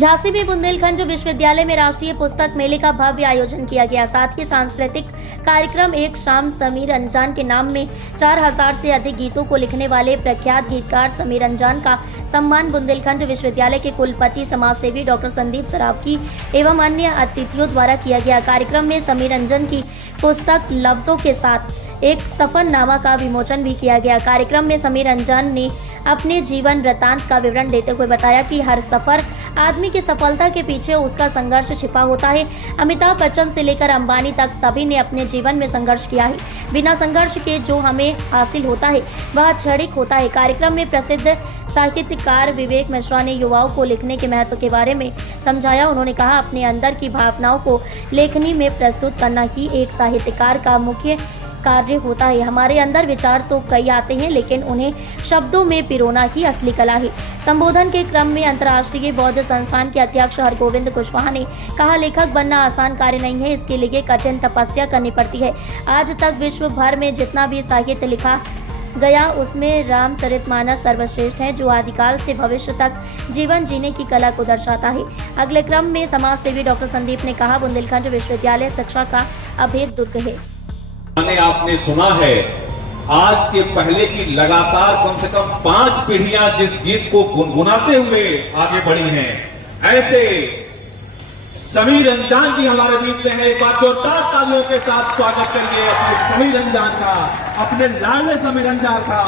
झांसी में बुंदेलखंड विश्वविद्यालय में राष्ट्रीय पुस्तक मेले का भव्य आयोजन किया गया। साथ ही सांस्कृतिक कार्यक्रम एक शाम समीर अंजान के नाम में 4000 से अधिक गीतों को लिखने वाले प्रख्यात गीतकार समीर अंजान का सम्मान बुंदेलखंड विश्वविद्यालय के कुलपति समाजसेवी डॉक्टर संदीप सरावगी एवं अन्य अतिथियों द्वारा किया गया। कार्यक्रम में समीर अंजान की पुस्तक लफ्जों के साथ एक सफरनामा का विमोचन भी किया गया। कार्यक्रम में समीर अंजान ने अपने जीवन वृत्तांत का विवरण देते हुए बताया कि हर सफर आदमी की सफलता के पीछे उसका संघर्ष छिपा होता है। अमिताभ बच्चन से लेकर अंबानी तक सभी ने अपने जीवन में संघर्ष किया है। बिना संघर्ष के जो हमें हासिल होता है वह क्षणिक होता है। कार्यक्रम में प्रसिद्ध साहित्यकार विवेक मिश्रा ने युवाओं को लिखने के महत्व के बारे में समझाया। उन्होंने कहा, अपने अंदर की भावनाओं को लेखनी में प्रस्तुत करना ही एक साहित्यकार का मुख्य कार्य होता है। हमारे अंदर विचार तो कई आते हैं, लेकिन उन्हें शब्दों में पिरोना ही असली कला है। संबोधन के क्रम में अंतर्राष्ट्रीय बौद्ध संस्थान के अध्यक्ष हरगोविंद कुशवाहा ने कहा, लेखक बनना आसान कार्य नहीं है, इसके लिए कठिन तपस्या करनी पड़ती है। आज तक विश्व भर में जितना भी साहित्य लिखा गया उसमें रामचरितमानस सर्वश्रेष्ठ है, जो आदिकाल से भविष्य तक जीवन जीने की कला को दर्शाता है। अगले क्रम में समाज सेवी डॉक्टर संदीप ने कहा, बुंदेलखंड विश्वविद्यालय शिक्षा का अभेद दुर्ग है। आपने सुना है, आज के पहले की लगातार कम से कम 5 पीढ़ियां जिस गीत को गुनगुनाते हुए आगे बढ़ी हैं, ऐसे समीर अंजान जी हमारे बीच में हैं। एक बार जोरदार तालियों के साथ स्वागत करिए अपने समीर अंजान का, अपने लाडले समीर अंजान का।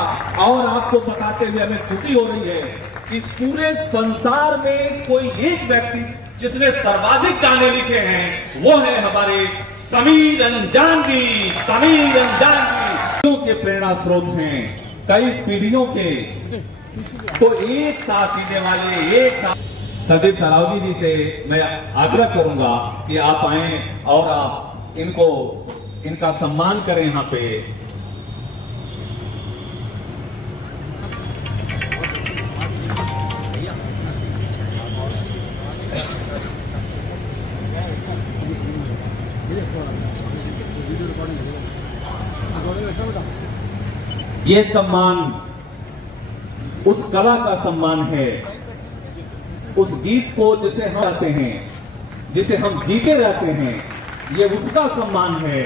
और आपको बताते हुए हमें खुशी हो रही है कि इस पूरे संसार में कोई एक व्यक्ति जिसने सर्वाधिक गाने लिखे हैं वो है हमारे समीर अंजान जी। समीर अंजान जी के प्रेरणा स्रोत हैं, कई पीढ़ियों के तो एक साथ जीने वाले एक साथ। संदीप सरावगी जी से मैं आग्रह करूंगा कि आप आए और आप इनका सम्मान करें यहाँ पे। ये सम्मान उस कला का सम्मान है, उस गीत को जिसे हम गाते हैं, जिसे हम जीते रहते हैं, ये उसका सम्मान है।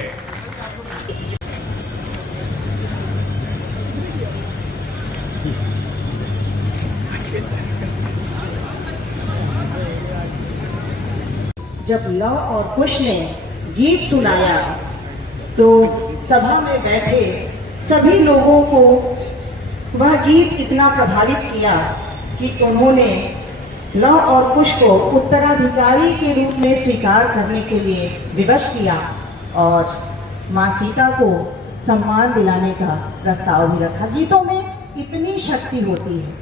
जब लव और कुश ने गीत सुनाया तो सभा में बैठे सभी लोगों को वह गीत इतना प्रभावित किया कि उन्होंने लव और कुश को उत्तराधिकारी के रूप में स्वीकार करने के लिए विवश किया और मां सीता को सम्मान दिलाने का प्रस्ताव भी रखा। गीतों में इतनी शक्ति होती है।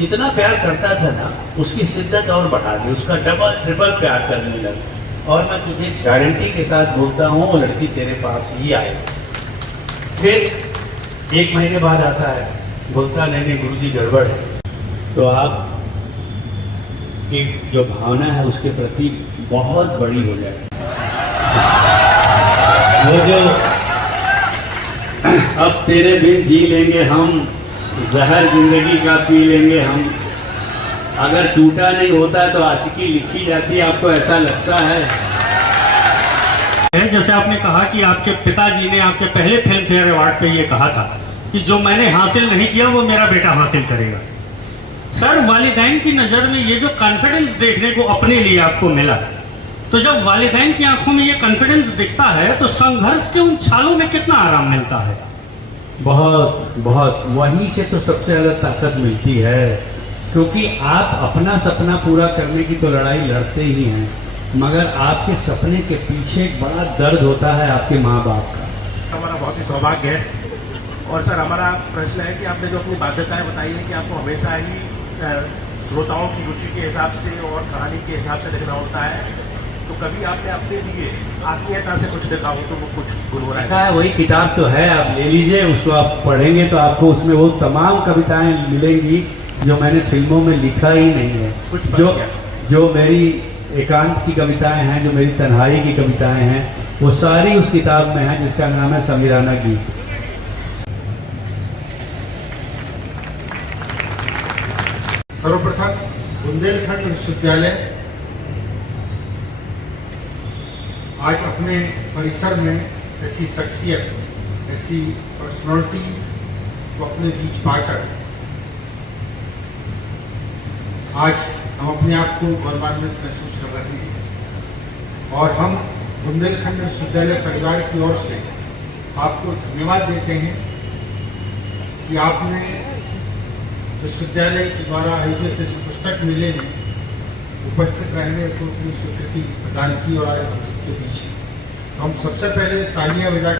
जितना प्यार करता था ना, उसकी शिद्दत और बढ़ा दी, उसका डबल ट्रिपल प्यार करने लगा। और मैं तुझे गारंटी के साथ बोलता हूँ, वो लड़की तेरे पास ही आएगी। फिर 1 महीने बाद आता है, बोलता नहीं गुरुजी गड़बड़ है। तो आप की जो भावना है उसके प्रति बहुत बड़ी हो जाए। वो जो अब तेरे बिन जी लेंगे हम, जहर जिंदगी का पी लेंगे हम, अगर टूटा नहीं होता तो आशिकी लिखी जाती, आपको ऐसा लगता है? जैसे आपने कहा कि आपके पिताजी ने आपके पहले फिल्म फेयर अवार्ड पे ये कहा था कि जो मैंने हासिल नहीं किया वो मेरा बेटा हासिल करेगा। सर, वालिदैन की नज़र में ये जो कॉन्फिडेंस देखने को अपने लिए आपको मिला, तो जब वालिदैन की आंखों में ये कॉन्फिडेंस दिखता है तो संघर्ष के उन छालों में कितना आराम मिलता है। बहुत बहुत, वहीं से तो सबसे ज़्यादा ताकत मिलती है, क्योंकि आप अपना सपना पूरा करने की तो लड़ाई लड़ते ही हैं, मगर आपके सपने के पीछे एक बड़ा दर्द होता है आपके माँ बाप का। हमारा बहुत ही सौभाग्य है। और सर, हमारा प्रश्न है कि आपने जो अपनी बाध्यताएं बताई है कि आपको हमेशा ही श्रोताओं की रुचि के हिसाब से और कहानी के हिसाब से लिखना होता है, तो कभी आपने अपने लिए आत्मीयता से कुछ लिखा हो तो वो कुछ गुनगुना है? वही किताब तो है, आप ले लीजिए, उसको आप पढ़ेंगे तो आपको उसमें वो तमाम कविताएं मिलेंगी जो मैंने फिल्मों में लिखा ही नहीं है। जो मेरी एकांत की कविताएं हैं, जो मेरी तन्हाई की कविताएं हैं, वो सारी उस किताब में है जिसका नाम है समीराना गीत। सर्वप्रथम बुंदेलखंड विश्वविद्यालय आज अपने परिसर में ऐसी शख्सियत, ऐसी पर्सनालिटी को अपने बीच पाकर आज हम अपने आप को गौरवान्वित महसूस कर रहे हैं और हम बुंदेलखंड विश्वविद्यालय परिवार की ओर से आपको धन्यवाद देते हैं कि आपने विश्वविद्यालय के द्वारा आयोजित इस पुस्तक मेले में उपस्थित रहने को अपनी स्वीकृति प्रदान की और आज हम सबके बीच हम सबसे पहले तालियां बजा